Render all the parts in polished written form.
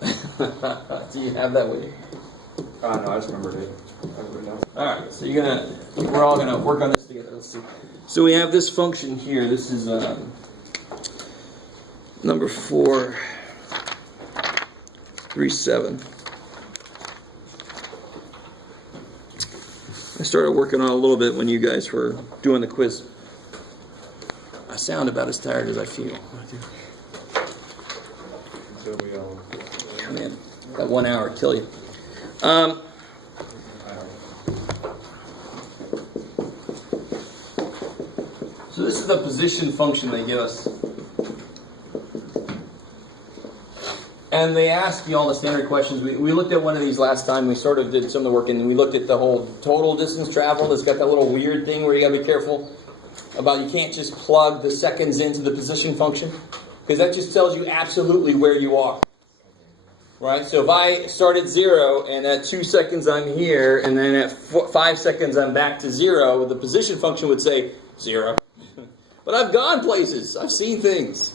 Do you have that with you? No, I just remembered it. All right, so we're all gonna work on this together. Let's see. So we have this function here. This is number 437. I started working on it a little bit when you guys were doing the quiz. I sound about as tired as I feel. So we all. Man, that 1 hour will kill you. So this is the position function they give us. And they ask you all the standard questions. We looked at one of these last time. We sort of did some of the work, and we looked at the whole total distance traveled. It's got that little weird thing where you got to be careful about you can't just plug the seconds into the position function, because that just tells you absolutely where you are. Right? So if I start at 0, and at 2 seconds I'm here, and then at 5 seconds I'm back to 0, the position function would say 0. But I've gone places. I've seen things.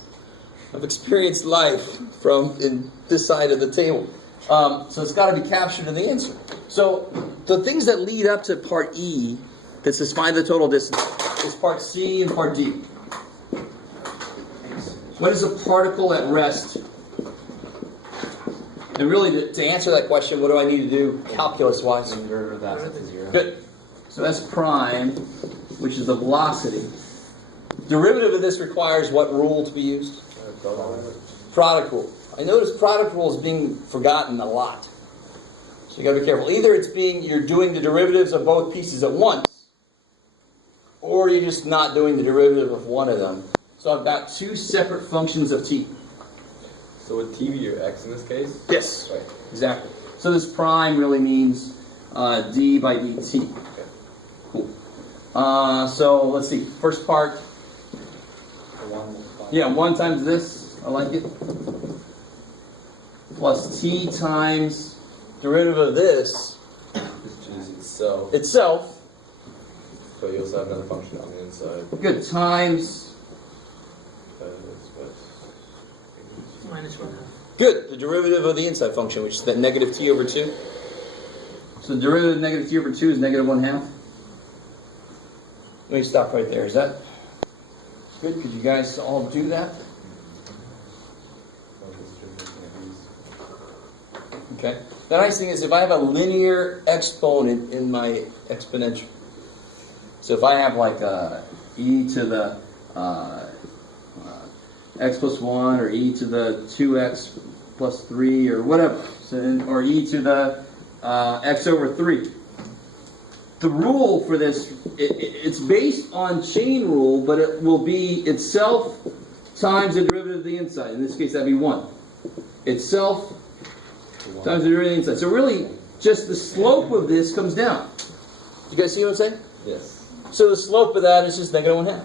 I've experienced life from in this side of the table. So it's got to be captured in the answer. So the things that lead up to part E, that says find the total distance, is part C and part D. What is a particle at rest? And really, to answer that question, what do I need to do calculus-wise? Derivative of that to 0. Good. So that's prime, which is the velocity. Derivative of this requires what rule to be used? Product rule. I notice product rule is being forgotten a lot. So you got to be careful. Either you're doing the derivatives of both pieces at once, or you're just not doing the derivative of one of them. So I've got two separate functions of t. So would t be your x in this case? Yes, right. Exactly. So this prime really means d by dt. Okay. Cool. So let's see. First part. Yeah, 1 times this. I like it. Plus t times derivative of this. Itself. So you also have another function on the inside. Good. Times. Minus 1/2. Good. The derivative of the inside function, which is that negative t over 2. So the derivative of negative t over 2 is negative 1/2. Let me stop right there. Is that good? Could you guys all do that? Okay. The nice thing is if I have a linear exponent in my exponential. So if I have like e to the x plus 1 or e to the 2x plus 3 or whatever. So, or e to the x over 3. The rule for this, it's based on chain rule, but it will be itself times the derivative of the inside. In this case, that'd be 1. Itself times the derivative of the inside. So really, just the slope of this comes down. You guys see what I'm saying? Yes. So the slope of that is just negative 1/2.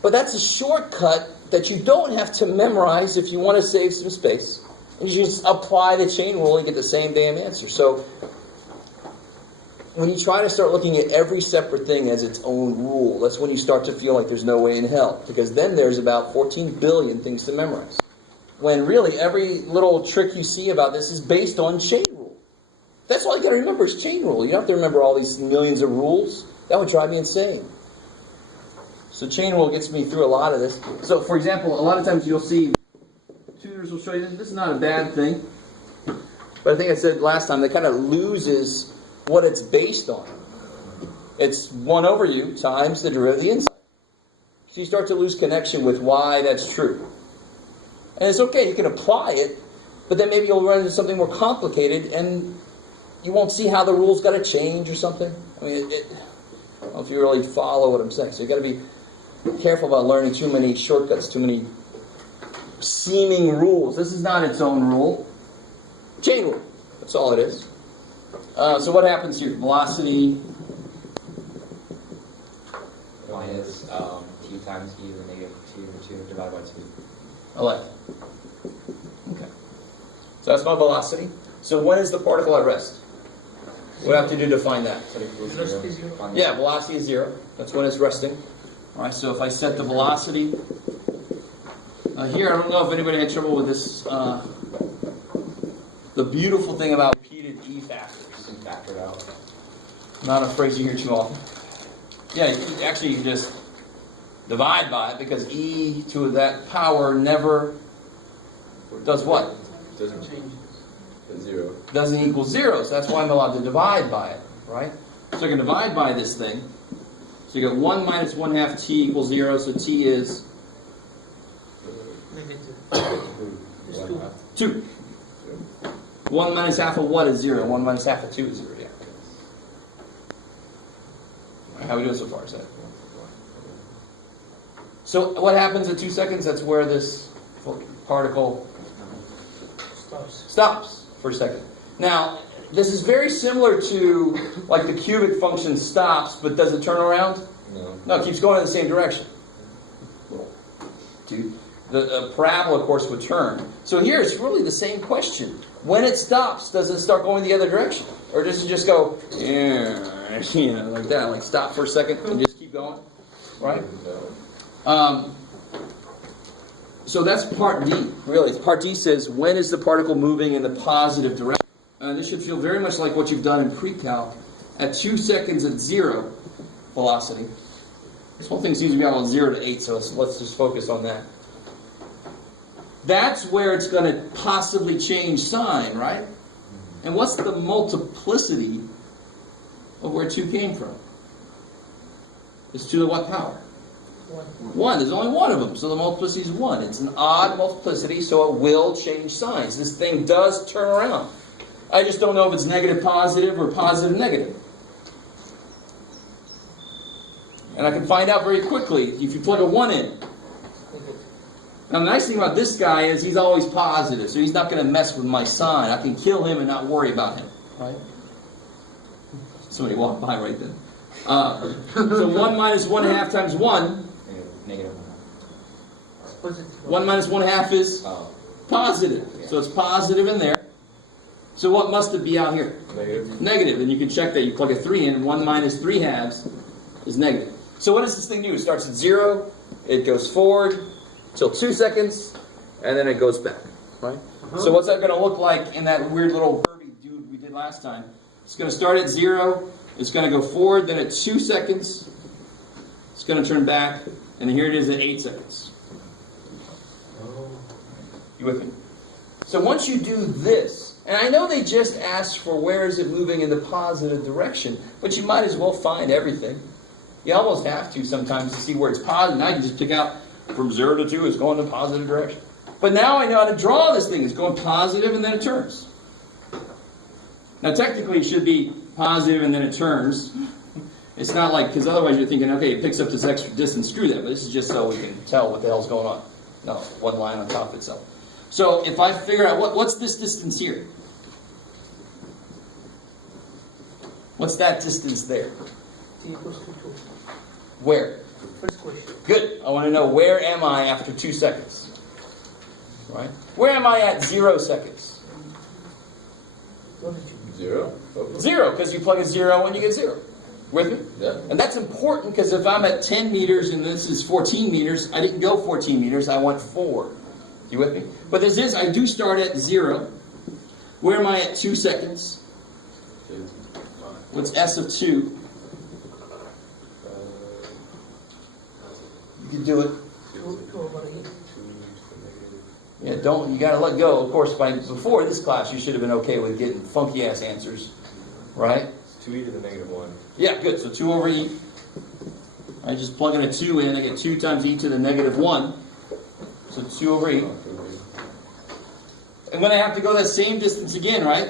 But that's a shortcut that you don't have to memorize if you want to save some space. And you just apply the chain rule and get the same damn answer. So when you try to start looking at every separate thing as its own rule, that's when you start to feel like there's no way in hell. Because then there's about 14 billion things to memorize. When really every little trick you see about this is based on chain rule. That's all you got to remember is chain rule. You don't have to remember all these millions of rules. That would drive me insane. So chain rule gets me through a lot of this. So for example, a lot of times you'll see, tutors will show you this is not a bad thing. But I think I said last time, that kind of loses what it's based on. It's 1 over u times the derivative of the inside. So you start to lose connection with why that's true. And it's okay, you can apply it, but then maybe you'll run into something more complicated and you won't see how the rules got to change or something. I mean, I don't know if you really follow what I'm saying. So you've got to be careful about learning too many shortcuts, too many seeming rules. This is not its own rule. Chain rule. That's all it is. So what happens here? Velocity. Minus t times e to the negative t over 2 divided by 2. I like it. Okay. So that's my velocity. So when is the particle at rest? What do I have to do to find that? Yeah, velocity is 0. That's when it's resting. All right, so if I set the velocity here, I don't know if anybody had trouble with this the beautiful thing about repeated e factors. You can factor it out. Not a phrase you hear too often. Yeah, you can just divide by it because e to that power never does what? Doesn't zero. Doesn't equal 0, so that's why I'm allowed to divide by it, right? So I can divide by this thing. So you got 1 minus 1/2 t equals 0, so t is It's two. 2. 1 minus half of what is 0? 1 minus half of 2 is 0, yeah. How are we doing so far, Seth? So what happens at 2 seconds? That's where this particle stops for a second. Now, this is very similar to like the cubic function stops, but does it turn around? No. No, it keeps going in the same direction. Dude, the parabola, of course, would turn. So here it's really the same question. When it stops, does it start going the other direction? Or does it just go, like that, like stop for a second and just keep going? Right? So that's part D, really. Part D says, when is the particle moving in the positive direction? This should feel very much like what you've done in pre-calc. At 2 seconds at 0 velocity. This whole thing seems to be about 0 to 8, so let's just focus on that. That's where it's going to possibly change sign, right? And what's the multiplicity of where 2 came from? It's 2 to the what power? 1. There's only one of them, so the multiplicity is 1. It's an odd multiplicity, so it will change signs. This thing does turn around. I just don't know if it's negative positive or positive negative. And I can find out very quickly if you plug a 1 in. Now the nice thing about this guy is he's always positive, so he's not going to mess with my sign. I can kill him and not worry about him. Right? Somebody walked by right then. So 1 minus 1/2 times 1. Negative 1 minus 1/2 is positive. So it's positive in there. So what must it be out here? Negative. Negative. And you can check that. You plug a 3 in, and 1 minus 3/2 is negative. So what does this thing do? It starts at 0, it goes forward till 2 seconds, and then it goes back. Right? So what's that going to look like in that weird little Kirby dude we did last time? It's going to start at 0, it's going to go forward, then at 2 seconds, it's going to turn back, and here it is at 8 seconds. You with me? So once you do this, and I know they just asked for where is it moving in the positive direction, but you might as well find everything. You almost have to sometimes to see where it's positive. Now you can just pick out from 0 to 2, it's going in the positive direction. But now I know how to draw this thing. It's going positive and then it turns. Now technically it should be positive and then it turns. It's not like, because otherwise you're thinking, okay, it picks up this extra distance, screw that. But this is just so we can tell what the hell's going on. No, one line on top of itself. So if I figure out, what's this distance here? What's that distance there? T equals to 2. Where? First question. Good. I want to know, where am I after 2 seconds? Right? Where am I at 0 seconds? What did you 0. 0, because you plug a 0 when you get 0. With me? Yeah. And that's important because if I'm at 10 meters and this is 14 meters, I didn't go 14 meters, I went 4. You with me? But this is, I do start at 0. Where am I at 2 seconds? 2. What's S of 2? You can do it. 2 over 8? Yeah, don't, you gotta let go. Of course, before this class, you should have been okay with getting funky ass answers. Right? It's 2e to the negative 1. Yeah, good. So 2 over e. I just plug in a 2 in, I get 2 times e to the negative 1. So 2 over e. And then I have to go that same distance again, right?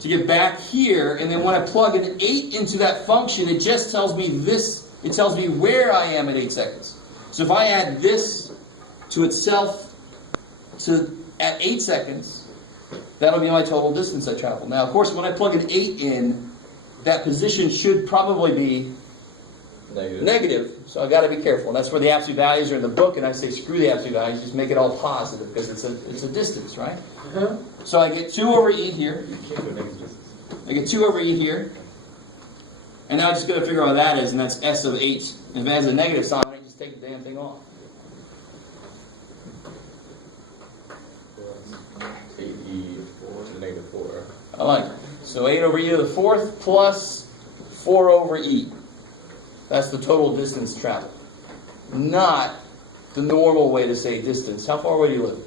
To get back here, and then when I plug an 8 into that function, it just tells me this, it tells me where I am at 8 seconds. So if I add this to itself at 8 seconds, that'll be my total distance I traveled. Now, of course, when I plug an 8 in, that position should probably be negative. So I got to be careful. And that's where the absolute values are in the book, and I say screw the absolute values, just make it all positive because it's a distance, right? So I get 2 over e here. I get 2 over e here. And now I just got to figure out what that is, and that's S of 8. And if it has a negative sign, I just take the damn thing off. 8e I like it. So 8 over e to the fourth plus 4 over e. That's the total distance traveled. Not the normal way to say distance. How far away do you live?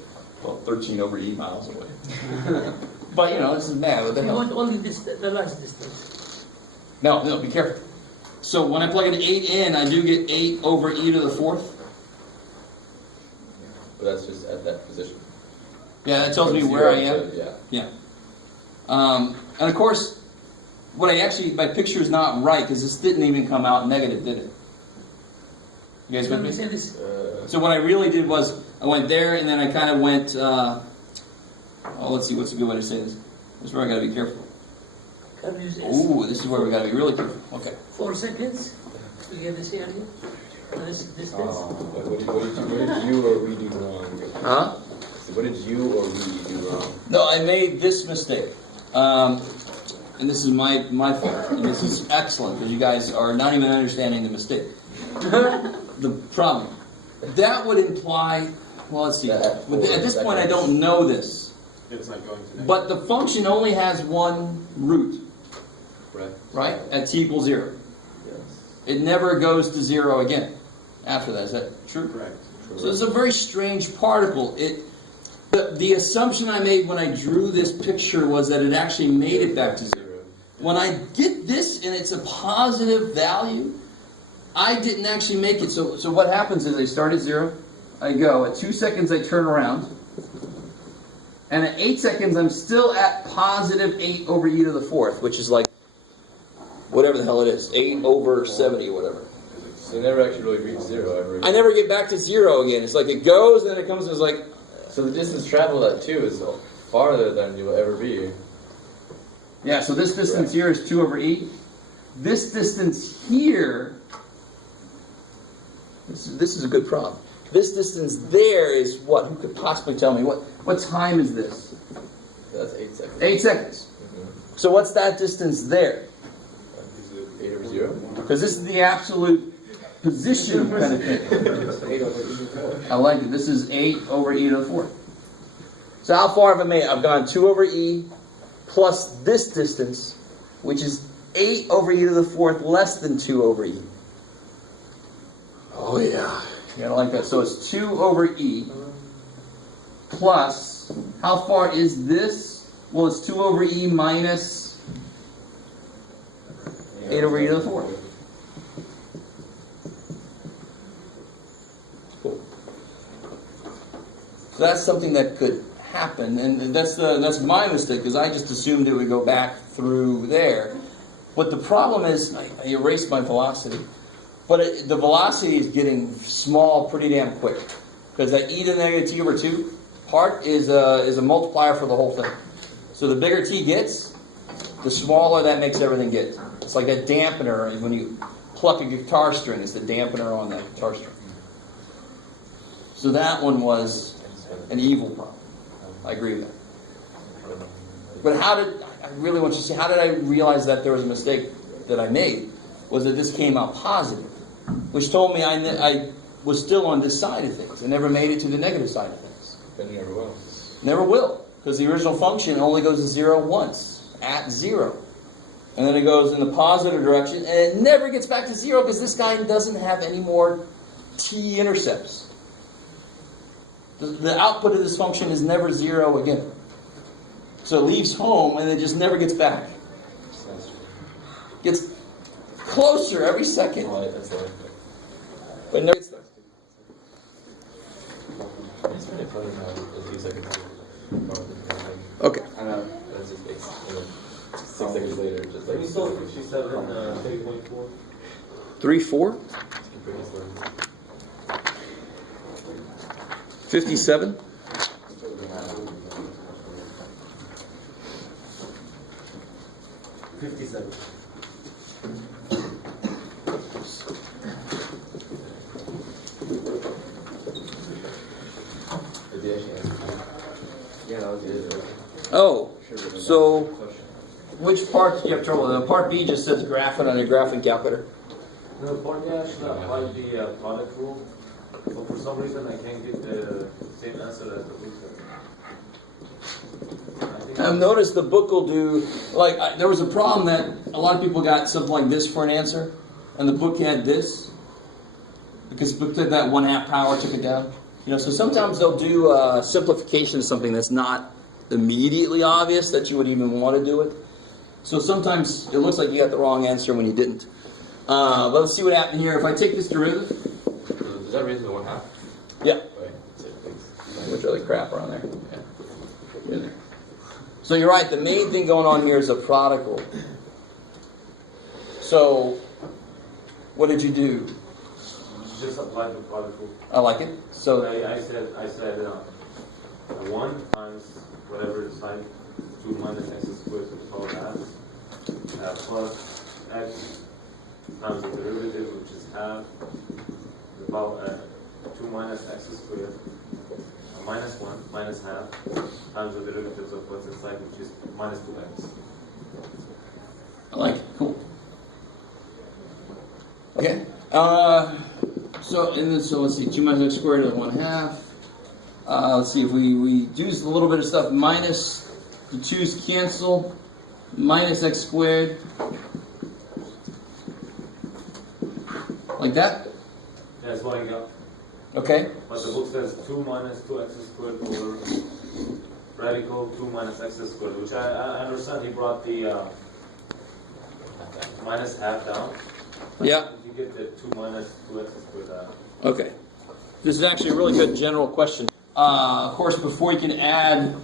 Well, 13 over e miles away. But you know, this is bad. What the You hell? want only this, the last distance. No, be careful. So when I plug an 8 in, I do get 8 over e to the fourth. But that's just at that position. Yeah, that tells me where I am. Yeah. Yeah. And of course, my picture is not right because this didn't even come out negative, did it? You guys with Let me me? say this. So what I really did was I went there and then I kind of went. Let's see, what's a good way to say this? This is where I got to be careful. Can you use this? Ooh, this is where we got to be really careful. Okay. 4 seconds to get this area. This distance. What did you or we do wrong? Huh? So what did you or we do wrong? No, I made this mistake. And this is my fault. And this is excellent because you guys are not even understanding the mistake. The problem. That would imply, well, let's see. At this point, I don't know this. It's not going to. But the function only has one root, Correct. right? At t equals 0. Yes. It never goes to 0 again after that. Is that true? Correct. So it's a very strange particle. The assumption I made when I drew this picture was that it actually made it back to 0. When I get this and it's a positive value, I didn't actually make it. So what happens is I start at 0, I go, at 2 seconds I turn around, and at 8 seconds I'm still at positive 8 over e to the fourth, which is like, whatever the hell it is, 8 over 70 or whatever. So you never actually really reach 0 ever. I never get back to 0 again. It's like it goes and then it comes and it's like, So the distance traveled at 2 is farther than you'll ever be. yeah, so this distance here is 2 over e. This distance here, this is a good problem. This distance there is what? Who could possibly tell me? What time is this? That's 8 seconds. 8 seconds. Mm-hmm. So what's that distance there? Is it 8 over 0? Because this is the absolute position kind of thing. 8 over e. I like it. This is 8 over e to the fourth. So how far have I made? I've gone 2 over e plus this distance, which is 8 over e to the fourth less than 2 over e. Oh yeah. You gotta like that. So it's 2 over e plus, how far is this? Well, it's 2 over e minus 8 over e to the fourth. Cool. So that's something that could happen, and that's my mistake because I just assumed it would go back through there. But the problem is, I erased my velocity. But the velocity is getting small pretty damn quick. Because that e to the negative t over 2 part is a multiplier for the whole thing. So the bigger t gets, the smaller that makes everything get. It's like that dampener when you pluck a guitar string. It's the dampener on that guitar string. So that one was an evil problem. I agree with that. But I really want you to see, how did I realize that there was a mistake that I made? Was that this came out positive, which told me I was still on this side of things. I never made it to the negative side of things. Then you never will. Never will, because the original function only goes to 0 once, at 0. And then it goes in the positive direction, and it never gets back to 0 because this guy doesn't have any more t-intercepts. The output of this function is never 0 again. So it leaves home and it just never gets back. Gets closer every second. But never gets there. It's pretty funny how a few seconds. Okay. I know. That's just 6 seconds later, just like. We saw 57, 3.4. 3, 4? 57? Yeah, that was it. Oh, so which part do you have trouble with? Part B just says graph it on a graphing calculator. No, part A actually applied the product rule, but for some reason I can't get the same answer as the picture. I think I've noticed the book will do, like, there was a problem that a lot of people got something like this for an answer, and the book had this, because the book took that 1/2 power, took it down. You know, so sometimes they'll do simplification of something that's not immediately obvious that you would even want to do it. So sometimes it looks like you got the wrong answer when you didn't. But let's see what happened here. If I take this derivative. Does that raise to 1/2? Yeah. Right. Which other crap around there? Yeah. In there. So you're right, the main thing going on here is a product rule. So, what did you do? Just apply the product rule. I like it. So, I said 1 times whatever is like 2 minus x squared to the power half plus x times the derivative, which is half the power 2 minus x squared minus 1 minus half times the derivatives of what's inside, which is minus 2x. I like it. Cool. Okay. So let's see. 2 minus x squared is 1/2. Let's see if we do a little bit of stuff. Minus the 2's cancel. Minus x squared. Like that? Yeah, it's going up. Okay. But the book says 2 minus 2x squared over radical 2 minus x squared, which I understand he brought the minus half down. Yeah. If you get the 2 minus 2x squared out. Okay. This is actually a really good general question. Of course, before you can add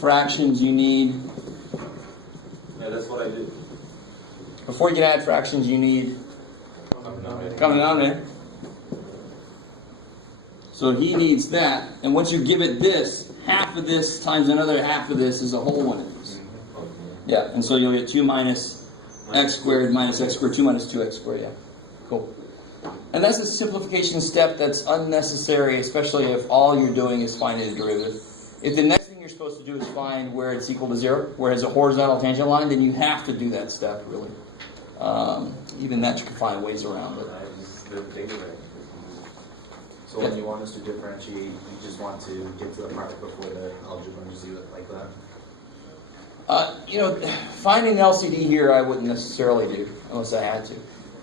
fractions, you need... Yeah, that's what I did. Before you can add fractions, you need... Common denominator. So he needs that. And once you give it this, half of this times another half of this is a whole one of this. Yeah, and so you'll get 2 minus x squared minus x squared, 2 minus 2x squared, yeah. Cool. And that's a simplification step that's unnecessary, especially if all you're doing is finding a derivative. If the next thing you're supposed to do is find where it's equal to 0, where it's a horizontal tangent line, then you have to do that step, really. Even that you can find ways around it. I just didn't think of it. So when you want us to differentiate, you just want to get to the product before the algebra and just do it like that? Finding LCD here I wouldn't necessarily do, unless I had to.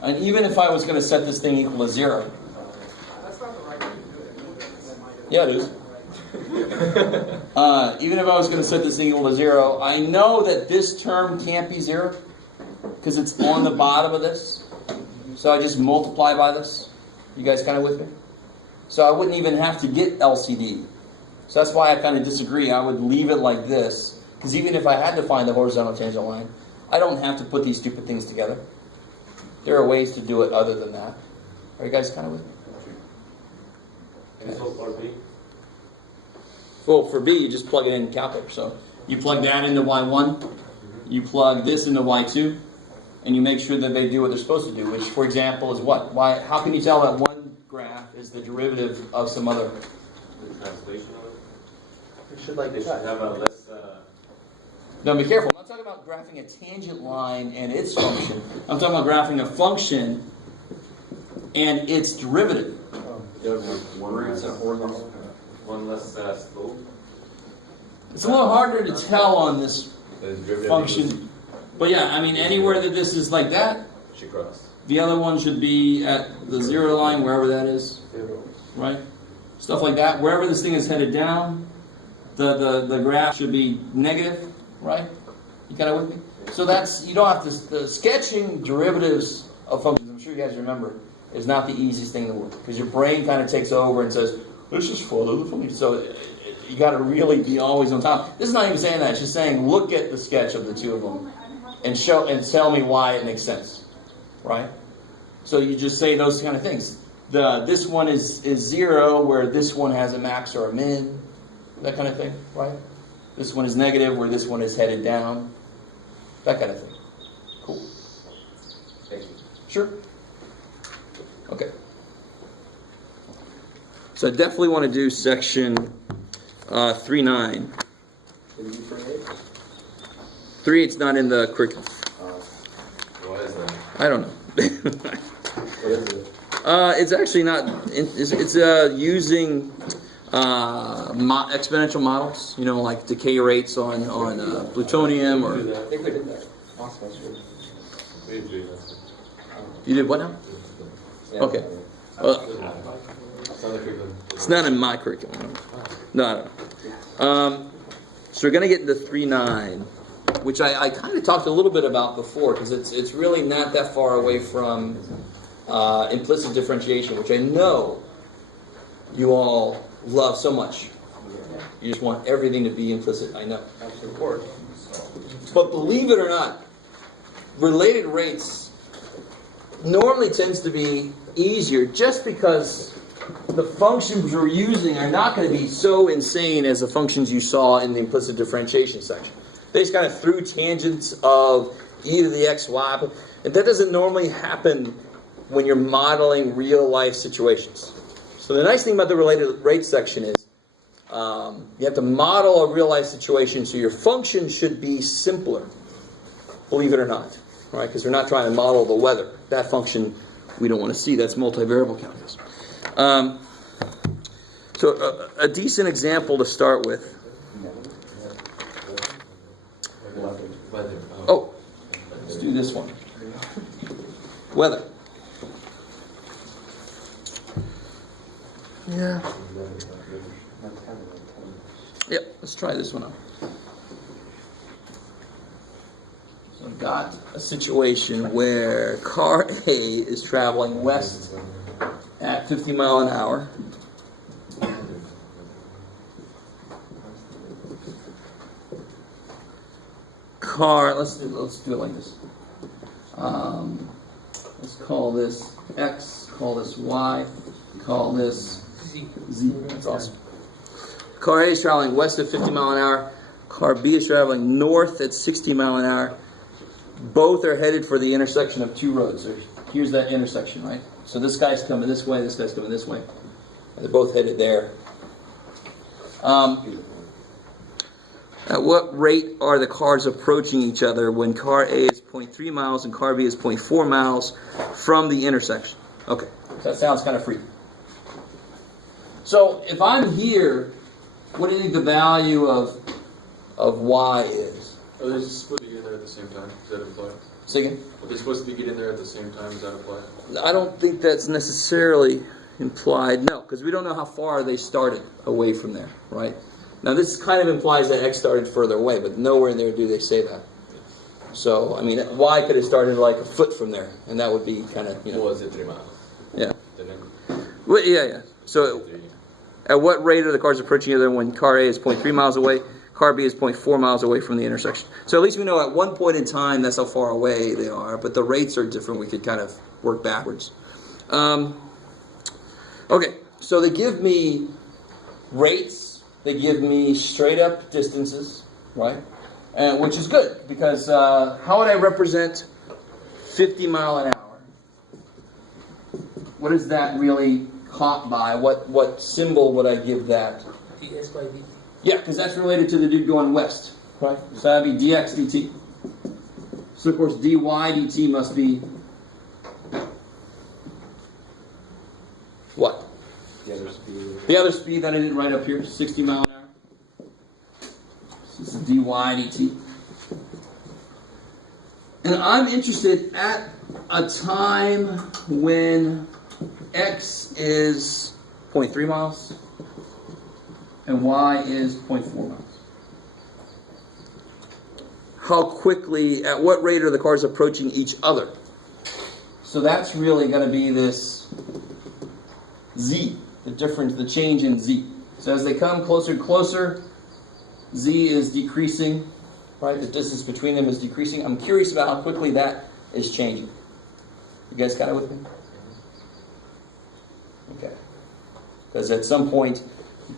And even if I was going to set this thing equal to 0. That's not the right way to do it. Yeah, it is. Even if I was going to set this thing equal to 0, I know that this term can't be 0, because it's on the bottom of this. So I just multiply by this. You guys kind of with me? So I wouldn't even have to get LCD. So that's why I kind of disagree. I would leave it like this. Because even if I had to find the horizontal tangent line, I don't have to put these stupid things together. There are ways to do it other than that. Are you guys kind of with me? And so for B, Well, for B, you just plug it in the calculator. So you plug that into Y1, you plug this into Y2, and you make sure that they do what they're supposed to do, which, for example, is what? How can you tell that one graph is the derivative of some other? the translation of it, It should like they should have a less. Now be careful, I'm not talking about graphing a tangent line and its function. I'm talking about graphing a function and its derivative. One less slope. It's a little harder to tell on this function. But yeah, I mean, anywhere that this is like that, Should cross. the other one should be at the 0 line, wherever that is. Right? Stuff like that. Wherever this thing is headed down, the graph should be negative. Right? You kind of with me? So that's, you don't have to, the sketching derivatives of functions, I'm sure you guys remember, is not the easiest thing in the world. Because your brain kind of takes over and says, let's just follow the function. So you got to really be always on top. This is not even saying that. It's just saying, look at the sketch of the two of them and tell me why it makes sense. Right? So you just say those kind of things. This one is 0, where this one has a max or a min. That kind of thing. Right? This one is negative, where this one is headed down. That kind of thing. Cool. Thank you. Sure. Okay. So I definitely want to do section 3.9. 3, it's not in the curriculum. Why is that? I don't know. What is it? It's actually not. It's using exponential models, like decay rates on plutonium, or I think we did that. We do that. you did what now? Yeah. Okay. Well, Sounds like we're good. it's not in my curriculum. No. So we're going to get into 3.9, which I kind of talked a little bit about before, because it's really not that far away from implicit differentiation, which I know you all love so much. You just want everything to be implicit, I know. Of course. But believe it or not, related rates normally tends to be easier just because the functions we're using are not going to be so insane as the functions you saw in the implicit differentiation section. They just kind of threw tangents of e to the x, y, and that doesn't normally happen when you're modeling real life situations. So the nice thing about the related rate section is you have to model a real life situation, so your function should be simpler, believe it or not, right? Because we're not trying to model the weather. That function we don't want to see. That's multivariable calculus. So a decent example to start with. Oh, let's do this one. Weather. Yeah. Yep, let's try this one out. So I've got a situation where car A is traveling west at 50 miles an hour. Car, let's do it like this. Let's call this X, call this Y, call this Z. That's awesome. Car A is traveling west at 50 miles an hour. Car B is traveling north at 60 miles an hour. Both are headed for the intersection of two roads. So here's that intersection, right? So this guy's coming this way, this guy's coming this way. They're both headed there. At what rate are the cars approaching each other when car A is 0.3 miles and car B is 0.4 miles from the intersection? Okay, so that sounds kind of freaky. So if I'm here, what do you think the value of y is? Are they supposed to be getting there at the same time? Does that apply? Say again? Are they supposed to be getting there at the same time? Does that apply? I don't think that's necessarily implied. No, because we don't know how far they started away from there, right? Now this kind of implies that x started further away, but nowhere in there do they say that. So, I mean, y could have started like a foot from there, and that would be kind of, What was it, 3 miles? Yeah. Didn't it? Well, yeah. So, at what rate are the cars approaching each other when car A is 0.3 miles away, car B is 0.4 miles away from the intersection? So at least we know at one point in time that's how far away they are, but the rates are different. We could kind of work backwards. Okay, so they give me rates, they give me straight up distances, right? Which is good, because how would I represent 50 mile an hour? What is that really caught by? What symbol would I give that? ds by dt. Yeah, because that's related to the dude going west, right? So that'd be dx dt. So of course dy dt must be what? The other speed. The other speed that I did right up here, 60 mile an hour. So this is dy dt. And I'm interested at a time when x is 0.3 miles and y is 0.4 miles. How quickly, at what rate are the cars approaching each other? So that's really going to be this z, the difference, the change in z. So as they come closer and closer, z is decreasing, right? The distance between them is decreasing. I'm curious about how quickly that is changing. You guys kind of with me? Okay. Because at some point,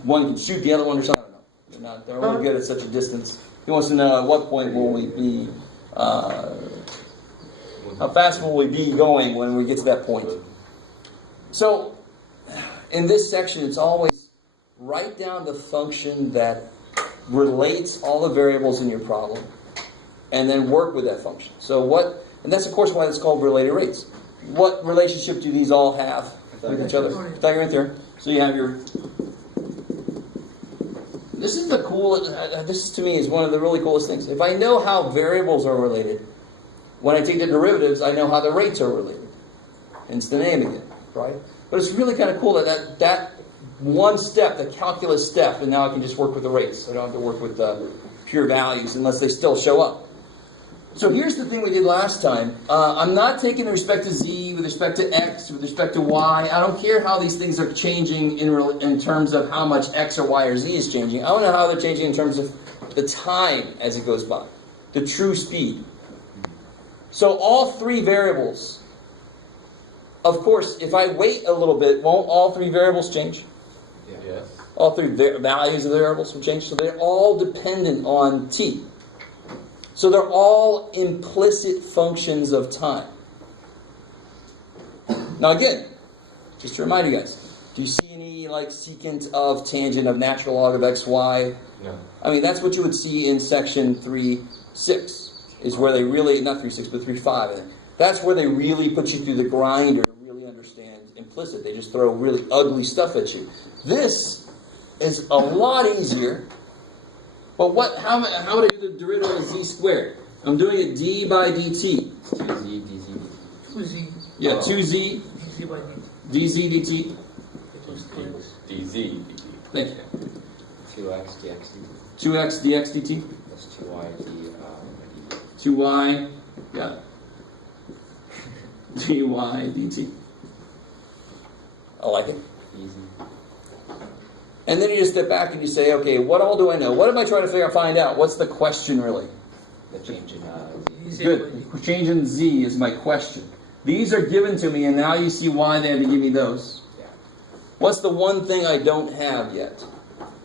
one can shoot the other one or something. I don't know. They're only good at such a distance. He wants to know at what point will we be, how fast will we be going when we get to that point? So, in this section, it's always write down the function that relates all the variables in your problem, and then work with that function. So and that's of course why it's called related rates. What relationship do these all have with each other? Pythagorean theorem. So you have your this is the cool. This to me is one of the really coolest things. If I know how variables are related, when I take the derivatives, I know how the rates are related. Hence the name again, right? But it's really kind of cool that one step, the calculus step, and now I can just work with the rates. I don't have to work with pure values unless they still show up. So here's the thing we did last time. I'm not taking with respect to z, with respect to x, with respect to y. I don't care how these things are changing in terms of how much x or y or z is changing. I want to know how they're changing in terms of the time as it goes by, the true speed. So all three variables, of course, if I wait a little bit, won't all three variables change? Yes. All three values of the variables will change, so they're all dependent on t. So they're all implicit functions of time. Now again, just to remind you guys, do you see any secant of tangent of natural log of x, y? No. I mean, that's what you would see in section 3.6, is where they really, not 3.6, but 3.5, I think. That's where they really put you through the grinder to really understand implicit. They just throw really ugly stuff at you. This is a lot easier. But how would I do the derivative of z squared? I'm doing it d by dt. It's 2z, dz. 2z. Yeah, 2z, dz by dt. dz dt. DZ. Thank you. 2x, dx, dt. 2x dx dt. That's 2y, dt. 2y, yeah. dy dt. I like it. Easy. And then you just step back and you say, okay, what all do I know? What am I trying to find out? What's the question really? The change in z. Good. Change in z is my question. These are given to me, and now you see why they had to give me those. Yeah. What's the one thing I don't have yet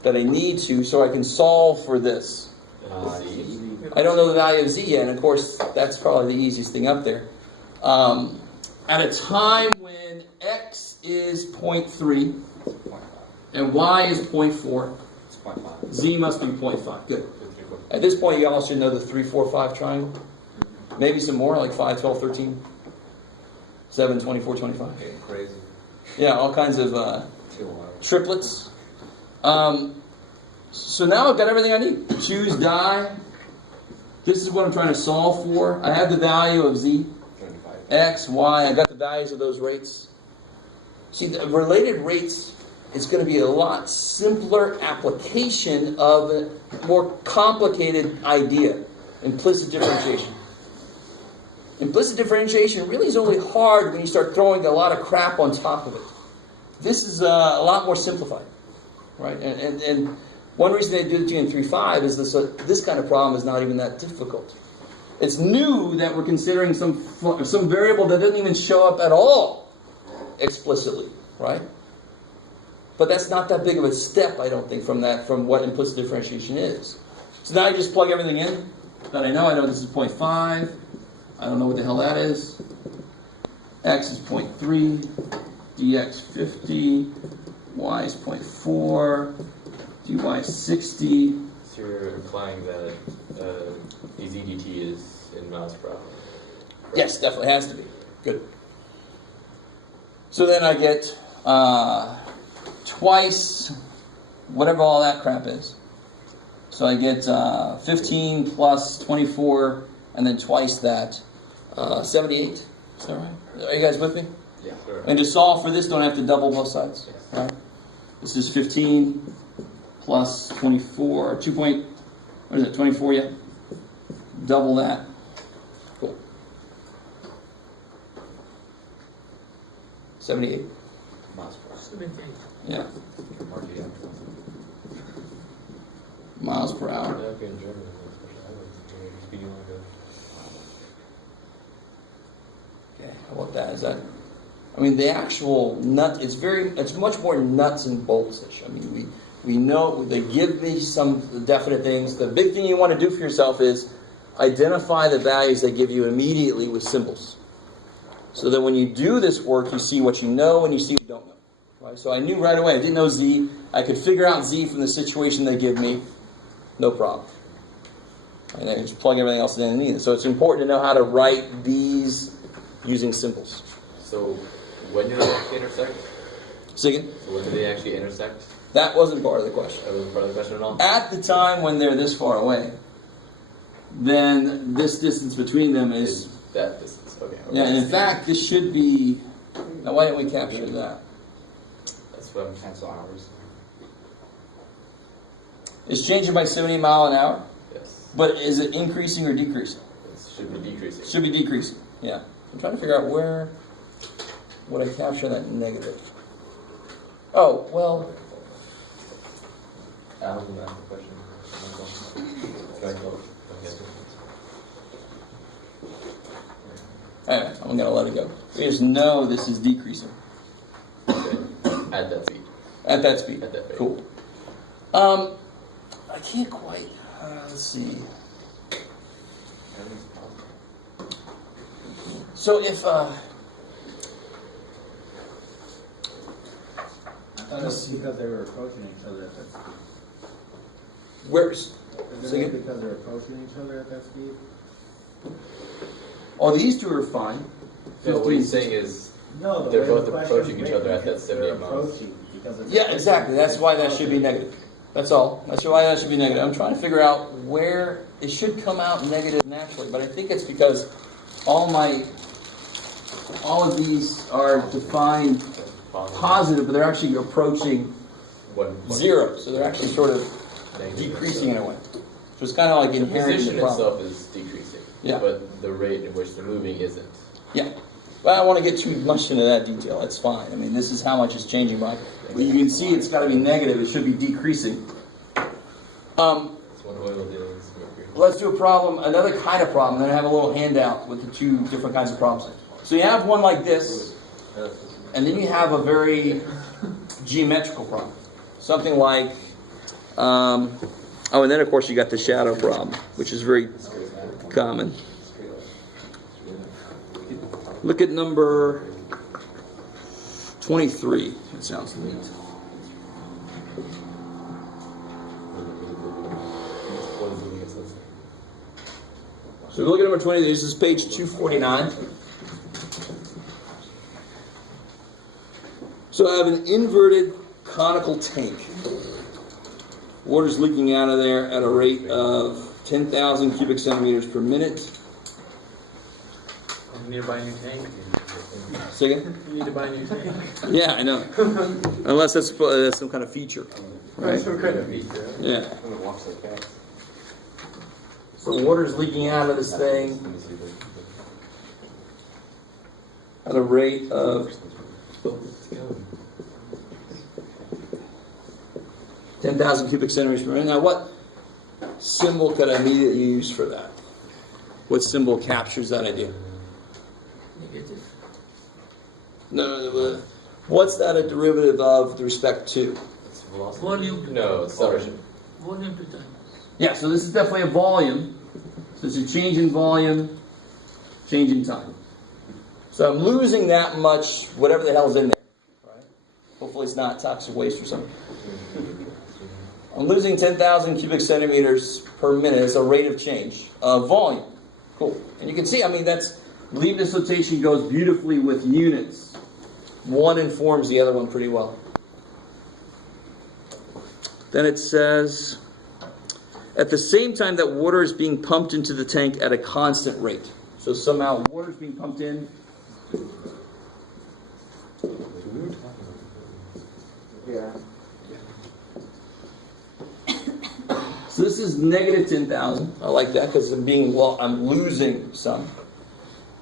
that I need to so I can solve for this? Z. I don't know the value of z yet, and of course, that's probably the easiest thing up there. At a time when x is 0.3 It's 0.5. and y is 0.4, It's 0.5. z must be 0.5. Good. At this point, you all should know the 3, 4, 5 triangle. Maybe some more, like 5, 12, 13, 7, 24, 25. Getting crazy. Yeah, all kinds of 2y. triplets. So now I've got everything I need. Choose die. This is what I'm trying to solve for. I have the value of z, 35. x, y. I got the values of those rates. See, the related rates is going to be a lot simpler application of a more complicated idea, implicit differentiation. Implicit differentiation really is only hard when you start throwing a lot of crap on top of it. This is a lot more simplified, right? And one reason they do it to you in 3.5 is this kind of problem is not even that difficult. It's new that we're considering some variable that doesn't even show up at all explicitly, right? But that's not that big of a step, I don't think, from what implicit differentiation is. So now I just plug everything in that I know. I know this is 0.5. I don't know what the hell that is. X is 0.3. Dx 50. Y is 0.4. Dy is 60. So you're implying that dz dt is in miles per hour? Yes, definitely has to be. Good. So then I get twice whatever all that crap is. So I get 15 plus 24, and then twice that, 78. Is that right? Are you guys with me? Yeah, sure. And to solve for this, don't have to double both sides. Yes. All right. This is 15 plus 24, what is it, 24 yet? Double that. Cool. 78. Miles per hour. 78. Yeah. Mark it down. Miles per hour. Okay, in German, especially I would speed you want to go. Okay, how about that? Is that? I mean, the actual nut is it's much more nuts and bolts-ish. I mean, we know they give me some definite things. The big thing you want to do for yourself is identify the values they give you immediately with symbols. So that when you do this work, you see what you know and you see what you don't know. Right? So I knew right away, I didn't know Z. I could figure out Z from the situation they give me. No problem. And I can just plug everything else in and so it's important to know how to write these using symbols. So when do they actually intersect? Second, So when do they actually intersect? That wasn't part of the question. That wasn't part of the question at all? At the time when they're this far away, then this distance between them is... Is that distance, okay. Yeah, and in fact, this should be... Now, why didn't we capture that? That's what I'm Cancel hours. It's changing by 70 mile an hour, yes. but is it increasing or decreasing? It should be decreasing. Should be decreasing, yeah. I'm trying to figure out where would I capture that negative. Oh, well... I don't think that's the question. Go ahead. Anyway, I'm going to let it go. We just know this is decreasing. Okay. At that speed. At that speed. At that rate. Cool. I can't quite... let's see. So if... I thought it was because they were approaching each other at that speed. Where's... Isn't it because they're approaching each other at that speed? Oh, these two are fine. So what he's saying is, No, the they're way both the question approaching is each other at written, that 78 they're miles. approaching because it's Yeah, approaching. exactly. That's why that should be negative. That's all. That's why that should be negative. I'm trying to figure out where it should come out negative naturally, but I think it's because all of these are defined positive, but they're actually approaching One. zero. So they're actually sort of decreasing in a way. So it's kind of like The inherent in position the problem. itself is decreasing. Yeah. But the rate in which they're moving isn't. Yeah. But I don't want to get too much into that detail. That's fine. I mean, this is how much it's changing by. But you can see it's got to be negative. It should be decreasing. That's what oil is. Mercury. Let's do a problem, another kind of problem. Then I have a little handout with the two different kinds of problems. So you have one like this, and then you have a very geometrical problem. Something like, oh, and then of course you got the shadow problem, which is very common. Look at number 23. It sounds neat. So look at number 20. This is page 249. So I have an inverted conical tank. Water's leaking out of there at a rate of 10,000 cubic centimeters per minute. You need to buy a new tank. Say again? You need to buy a new tank. Yeah, I know. Unless that's some kind of feature. Right? Some kind of feature. Yeah. So water's leaking out of this thing at a rate of 10,000 cubic centimeters per minute. Now, what symbol could I immediately use for that? What symbol captures that idea? Negative. No. What's that a derivative of with respect to? It's velocity. Volume. No, it's acceleration. Volume to time. Yeah, so this is definitely a volume. So it's a change in volume, change in time. So I'm losing that much, whatever the hell's in there. Right? Hopefully it's not toxic waste or something. I'm losing 10,000 cubic centimeters per minute as a rate of change of volume. Cool. And you can see, I mean, that's Leibniz notation goes beautifully with units. One informs the other one pretty well. Then it says, at the same time that water is being pumped into the tank at a constant rate. So somehow water is being pumped in. Yeah. So this is negative 10,000. I like that because I'm losing some.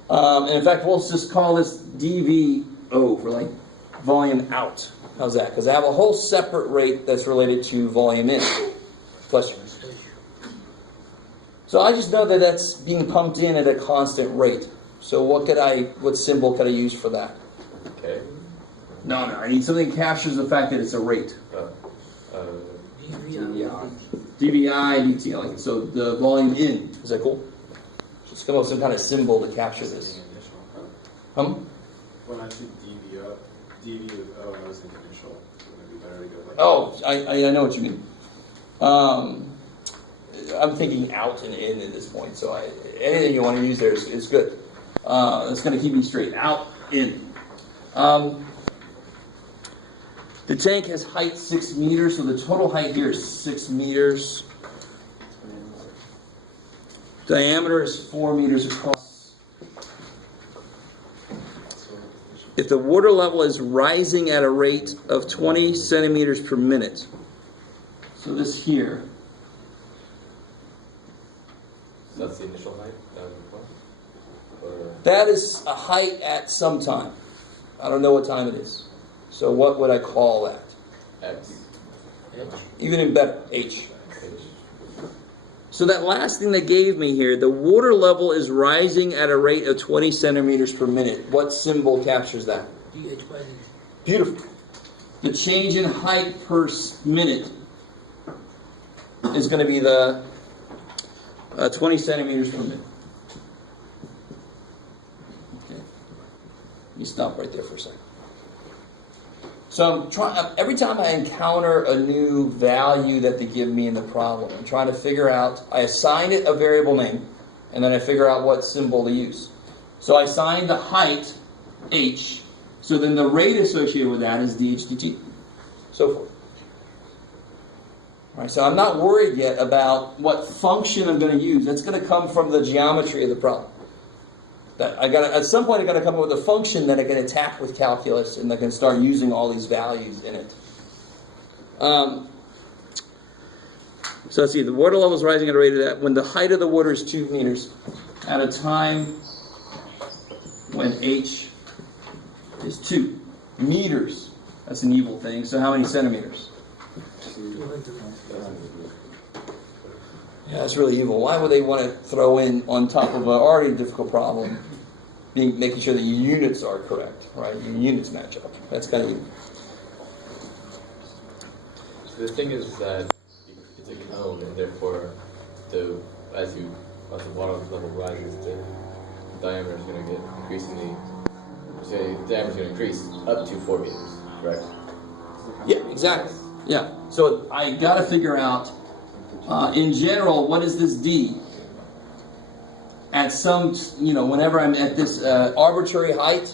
And in fact, we'll just call this dVO for like volume out. How's that? Because I have a whole separate rate that's related to volume in. Question. So I just know that that's being pumped in at a constant rate. So what symbol could I use for that? Okay. No, I need something that captures the fact that it's a rate. dVI, dt, I like it. So the volume in. Is that cool? Just come up with some kind of symbol to capture this. When I see DV with O, I was thinking initial. Wouldn't it be better to go like Oh, I know what you mean. I'm thinking out and in at this point, so anything you want to use there is good. That's going to keep me straight. Out, in. The tank has height 6 meters, so the total height here is 6 meters. Diameter is 4 meters across. If the water level is rising at a rate of 20 centimeters per minute, so this here, So that's the initial height that was requested? Or that is a height at some time. I don't know what time it is. So what would I call that? X? Even in better, H. So that last thing they gave me here, the water level is rising at a rate of 20 centimeters per minute. What symbol captures that? DH by D. Beautiful. The change in height per minute is going to be the 20 centimeters per minute. Okay. Let me stop right there for a second. So I'm trying. Every time I encounter a new value that they give me in the problem, I'm trying to figure out. I assign it a variable name, and then I figure out what symbol to use. So I assign the height h. So then the rate associated with that is dh dt. So forth. All right. So I'm not worried yet about what function I'm going to use. That's going to come from the geometry of the problem. That at some point I'm going to come up with a function that I can attack with calculus, and I can start using all these values in it. So let's see, the water level is rising at a rate of that when the height of the water is 2 meters at a time when h is 2 meters. That's an evil thing. So how many centimeters? Yeah, that's really evil. Why would they want to throw in on top of an already difficult problem, making sure that your units are correct, right? Your units match up. That's kind of evil. So the thing is that it's a cone, and therefore, as the water level rises, the diameter is going to get increasingly. So the diameter is going to increase up to 4 meters, correct? Yeah, exactly. Yeah. So I got to figure out, in general, what is this d? At some, whenever I'm at this arbitrary height,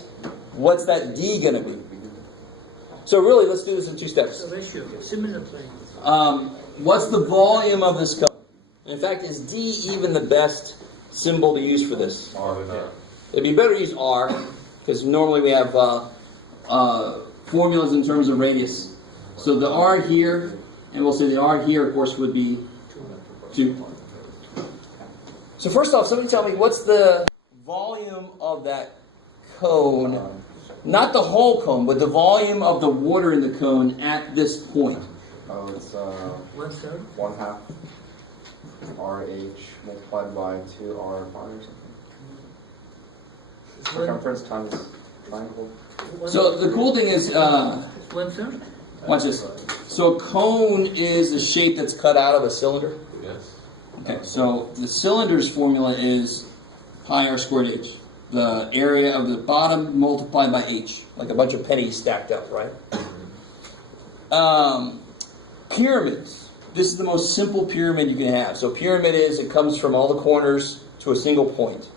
what's that d going to be? So really, let's do this in 2 steps. So ratio, similar plane. What's the volume of this cone? In fact, is d even the best symbol to use for this? R. It'd be better to use r, because normally we have formulas in terms of radius. So the r here, and we'll say the r here, of course, would be 2. So first off, somebody tell me, what's the volume of that cone? Not the whole cone, but the volume of the water in the cone at this point. Oh, it's 1/3? 1/2 RH multiplied by 2R pi or something. Circumference times triangle. So the cool thing is, 1/3? watch this. So a cone is a shape that's cut out of a cylinder. Yes. Okay, so the cylinder's formula is pi r squared h. The area of the bottom multiplied by h, like a bunch of pennies stacked up, right? Pyramids. This is the most simple pyramid you can have. So pyramid it comes from all the corners to a single point.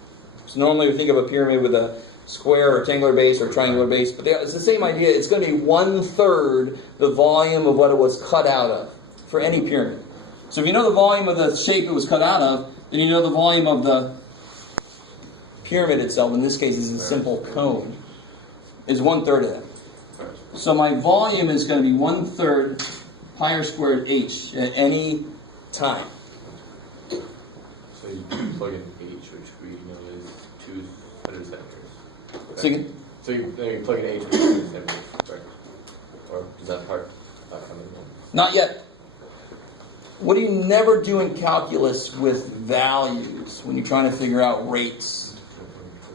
So normally we think of a pyramid with a square or rectangular base or triangular base, but it's the same idea. It's going to be 1/3 the volume of what it was cut out of for any pyramid. So if you know the volume of the shape it was cut out of, then you know the volume of the pyramid itself. In this case, it's a simple cone. Is 1/3 of that. So my volume is going to be 1/3 pi r squared h at any time. So you plug in h, which we know is 200 centimeters. So you can, So you plug in h, which is 200 centimeters, correct? Or does that part not come in? not yet. What do you never do in calculus with values when you're trying to figure out rates?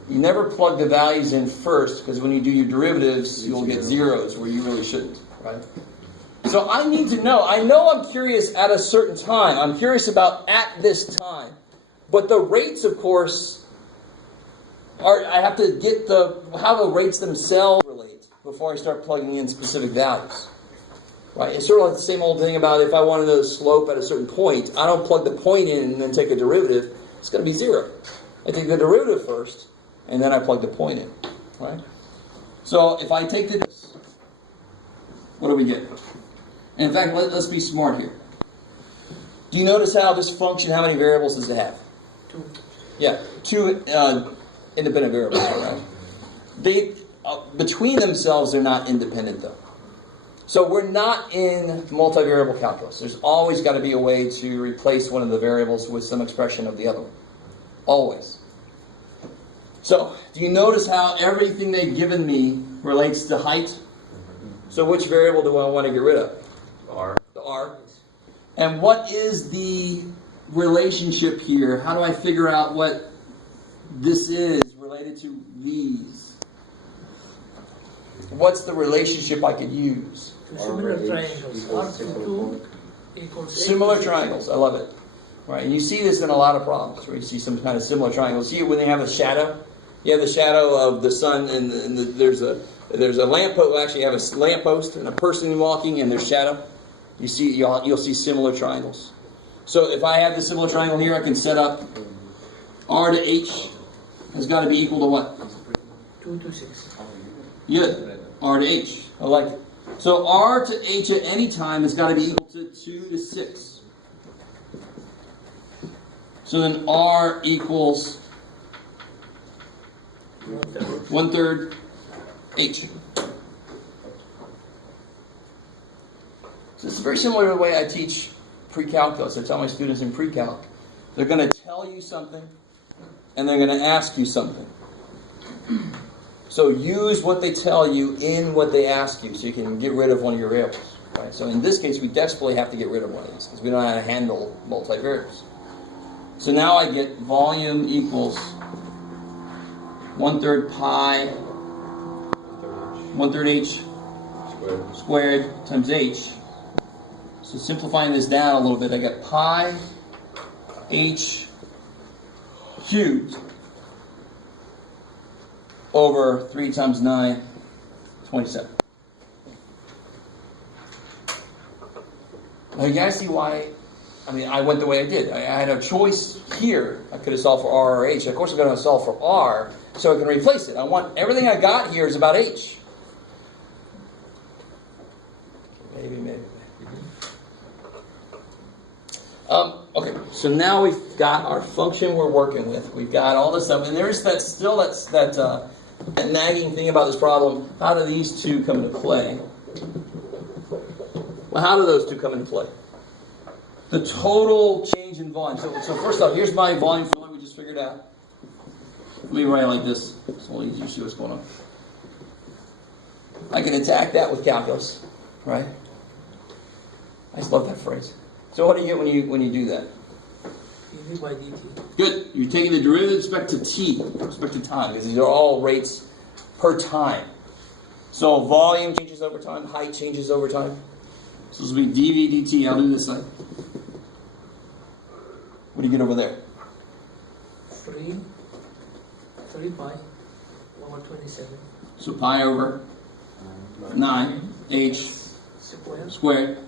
You never plug the values in first, because when you do your derivatives, you'll get zeros where you really shouldn't, right? So I need to know. I know I'm curious at a certain time. I'm curious about at this time. But the rates, of course, I have to get how the rates themselves relate before I start plugging in specific values. Right? It's sort of like the same old thing about if I want to know the slope at a certain point, I don't plug the point in and then take a derivative. It's going to be 0. I take the derivative first, and then I plug the point in. Right? So if I take this, what do we get? And in fact, let's be smart here. Do you notice how this function, how many variables does it have? 2. Yeah, 2 independent variables, right? They, between themselves, they're not independent though. So we're not in multivariable calculus. There's always got to be a way to replace one of the variables with some expression of the other one. Always. So, do you notice how everything they've given me relates to height? So which variable do I want to get rid of? R. The R. And what is the relationship here? How do I figure out what this is related to these? What's the relationship I could use? Similar triangles. R2 equals Similar triangles. I love it. Right, and you see this in a lot of problems where you see some kind of similar triangles. See when they have a shadow? You have the shadow of the sun, and there's a lamppost. Well, actually, you have a lamppost and a person walking, and there's shadow. You see, you'll see similar triangles. So if I have the similar triangle here, I can set up R to H has got to be equal to what? 2 to 6. Good. R to H. I like it. So R to H at any time has got to be equal to 2 to 6. So then R equals 1/3 H. So it's very similar to the way I teach pre-calculus. I tell my students in pre-calc, they're going to tell you something, and they're going to ask you something. So use what they tell you in what they ask you, so you can get rid of one of your variables. Right? So in this case, we desperately have to get rid of one of these, because we don't know how to handle multivariables. So now I get volume equals 1/3 pi 1/3 H squared times H. So simplifying this down a little bit, I get pi H cubed over 3 times 9, 27. Now you guys see why I went the way I did. I had a choice here. I could have solved for R or H. Of course I'm going to solve for R so I can replace it. I want everything I got here is about H. Maybe. Okay, so now we've got our function we're working with. We've got all this stuff, and there's that nagging thing about this problem. How do these two come into play? Well, how do those two come into play? The total change in volume. So first off, here's my volume formula we just figured out. Let me write it like this. It's a little easier to see what's going on. I can attack that with calculus, right? I just love that phrase. So what do you get when you do that? dv by dt. Good. You're taking the derivative with respect to t, with respect to time, because these are all rates per time. So volume changes over time, height changes over time. So this will be dv dt. I'll do this side. What do you get over there? 3 pi over 27. So pi over 9 h squared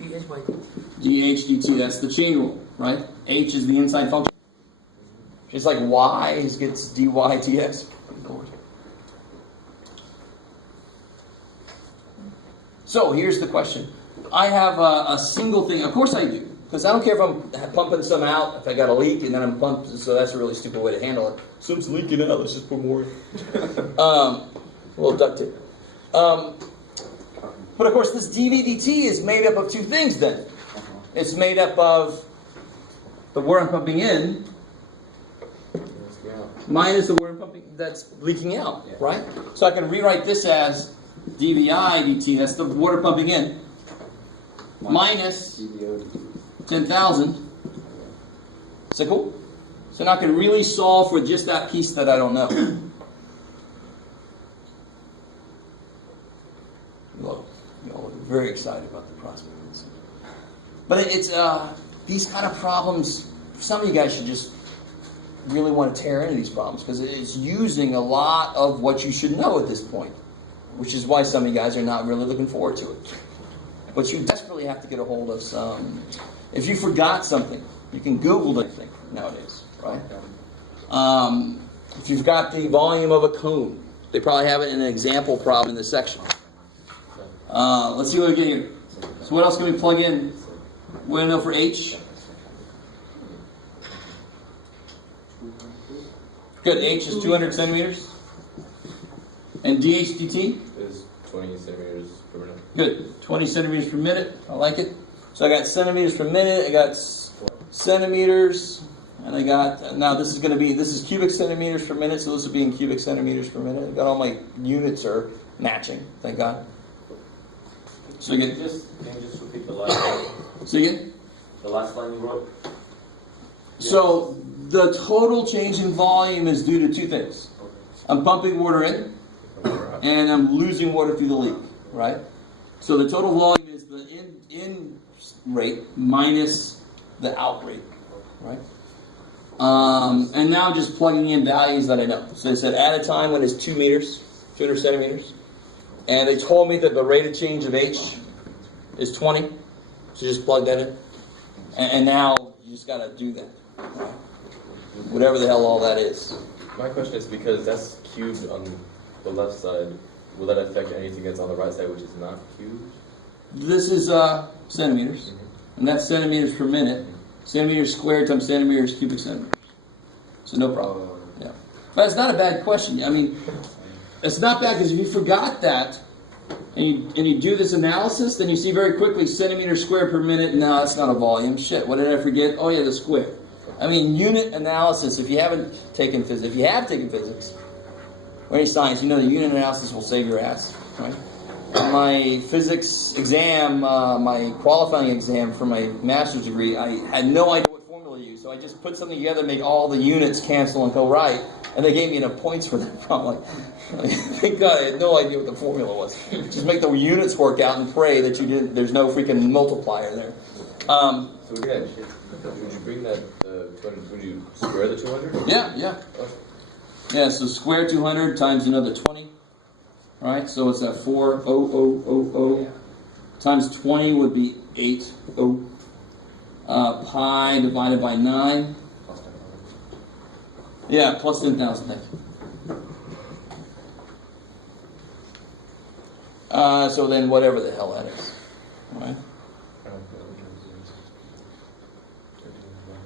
dh by dt. dh dt. That's the chain rule, right? H is the inside function. Just like y gets dy dx. So here's the question. I have a single thing. Of course I do. Because I don't care if I'm pumping some out, if I got a leak, and then I'm pumping, so that's a really stupid way to handle it. Some's leaking out, let's just put more in. A little duct tape. But of course, this dv dt is made up of two things then. It's made up of the water I'm pumping in minus the water I'm pumping that's leaking out, right? So I can rewrite this as dvi dt, that's the water pumping in, minus 10,000. Is that cool? So now I can really solve for just that piece that I don't know. Look, very excited about the prospect of this. But it's these kind of problems, some of you guys should just really want to tear into these problems because it's using a lot of what you should know at this point, which is why some of you guys are not really looking forward to it. But you desperately have to get a hold of some. If you forgot something, you can Google anything nowadays, right? If you've got the volume of a cone, they probably have it in an example problem in this section. Let's see what we get here. So what else can we plug in? We want to know for H. Good. H is 200 centimeters. And DHDT? Is 20 centimeters per minute. Good. 20 centimeters per minute. I like it. So I got centimeters per minute. I got centimeters. And I got, now this is cubic centimeters per minute. So this will be in cubic centimeters per minute. I got all my units are matching. Thank God. So again. Can you just repeat the last line? So again. The last line you wrote? So the total change in volume is due to two things. I'm pumping water in, and I'm losing water through the leak, right? So the total volume is the in rate minus the out rate, right? And now just plugging in values that I know. So they said at a time when it's 2 meters, 200 centimeters, and they told me that the rate of change of H is 20. So just plug that in. And now you just got to do that. Whatever the hell all that is. My question is, because that's cubed on the left side, will that affect anything that's on the right side which is not cubed? This is centimeters, and that's centimeters per minute. Centimeters squared times centimeters cubic centimeters. So no problem. Yeah, but it's not a bad question. I mean, it's not bad because if you forgot that, and you do this analysis, then you see very quickly centimeters squared per minute. No, that's not a volume. Shit, what did I forget? Oh yeah, the square. I mean, unit analysis. If you haven't taken physics, if you have taken physics or any science, you know that unit analysis will save your ass, right? My physics exam, my qualifying exam for my master's degree, I had no idea what formula to use, so I just put something together, make all the units cancel and go right, and they gave me enough points for that problem. Like, thank God I had no idea what the formula was. Just make the units work out and pray that you didn't. There's no freaking multiplier there. So again, would you bring that 200? Would you square the 200? Yeah. Yeah. So square 200 times another 20. Right, so it's at 4,000 times 20 would be 80. Pi divided by 9. Yeah, plus 10,000. Thank you. So then whatever the hell that is. All right.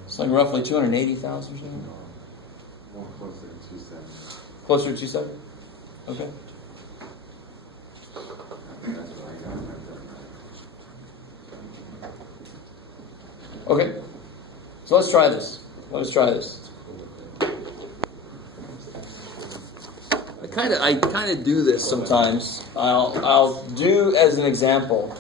It's like roughly 280,000 or something. More closer to 270. Closer to 270? Okay. Okay, so let's try this. I kind of do this sometimes. I'll do as an example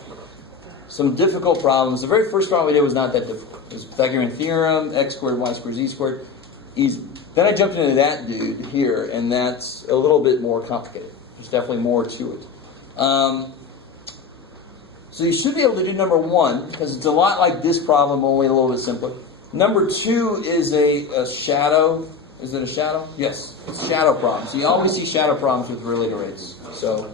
some difficult problems. The very first problem we did was not that difficult. It was Pythagorean theorem, x squared, y squared, z squared, easy. Then I jumped into that dude here, and that's a little bit more complicated. There's definitely more to it. So you should be able to do number 1, because it's a lot like this problem, only a little bit simpler. Number 2 is a shadow. Is it a shadow? Yes, it's shadow problems. You always see shadow problems with related rates. So.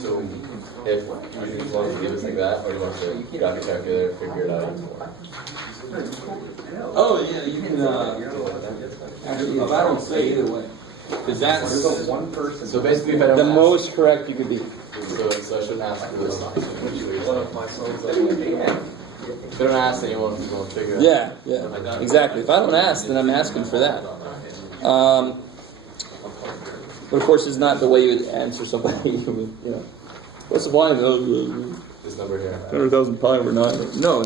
So, if you just want to give us like that, or you want to grab a calculator, figure it out. Oh yeah, you can. Actually, if I don't say either way, because that's one person. So basically, if I don't the ask, most correct you could be. so I shouldn't ask for this. If I don't ask, then you won't figure it out. Yeah, exactly. If I don't ask, then I'm asking for that. But of course, it's not the way you would answer somebody. What's the volume of This number here. 100,000 pi over 9? No.